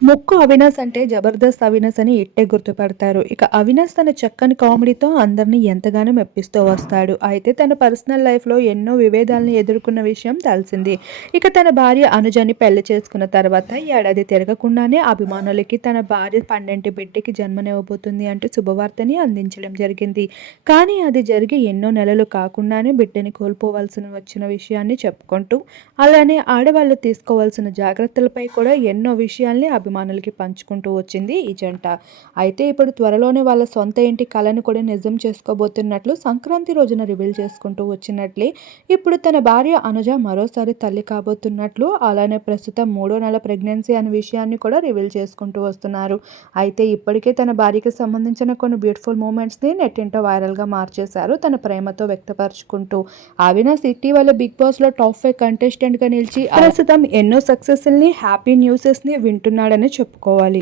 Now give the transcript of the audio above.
ముక్కు అవినాష్ అంటే జబర్దస్త్ అవినాష్ అని ఇట్టే గుర్తుపడతారు. ఇక అవినాష్ తన చక్కని కామెడీతో అందరినీ ఎంతగానో మెప్పిస్తూ వస్తాడు. అయితే తన పర్సనల్ లైఫ్లో ఎన్నో విభేదాలను ఎదుర్కొన్న విషయం తెలిసింది. ఇక తన భార్య అనుజని పెళ్ళి చేసుకున్న తర్వాత ఏడాది తిరగకుండానే అభిమానులకి తన భార్య పన్నెండు బిడ్డకి జన్మనివ్వబోతుంది అంటూ శుభవార్తని అందించడం జరిగింది. కానీ అది జరిగి ఎన్నో నెలలు కాకుండానే బిడ్డని కోల్పోవాల్సిన వచ్చిన విషయాన్ని చెప్పుకుంటూ అలానే ఆడవాళ్ళు తీసుకోవాల్సిన జాగ్రత్తలపై కూడా ఎన్నో విషయాల్ని అభిమానులకి పంచుకుంటూ వచ్చింది ఈ జంట. అయితే ఇప్పుడు త్వరలోనే వాళ్ళ సొంత ఇంటి కళను కూడా నిజం చేసుకోబోతున్నట్లు సంక్రాంతి రోజున రివీల్ చేసుకుంటూ వచ్చినట్లే. ఇప్పుడు తన భార్య అనుజ మరోసారి తల్లి కాబోతున్నట్లు అలానే ప్రస్తుతం మూడో నెల ప్రెగ్నెన్సీ అనే విషయాన్ని కూడా రివీల్ చేసుకుంటూ వస్తున్నారు. అయితే ఇప్పటికే తన భార్యకి సంబంధించిన కొన్ని బ్యూటిఫుల్ మూమెంట్స్ని నెట్టింటో వైరల్గా మార్చేశారు తన ప్రేమతో వ్యక్తపరుచుకుంటూ. అవినాష్ ఇటీవల బిగ్ బాస్లో టాప్ ఫైవ్ కంటెస్టెంట్గా నిలిచి ప్రస్తుతం ఎన్నో సక్సెస్ని హ్యాపీ న్యూసెస్ని వింటున్నాడు వింటున్నాడని చెప్పుకోవాలి.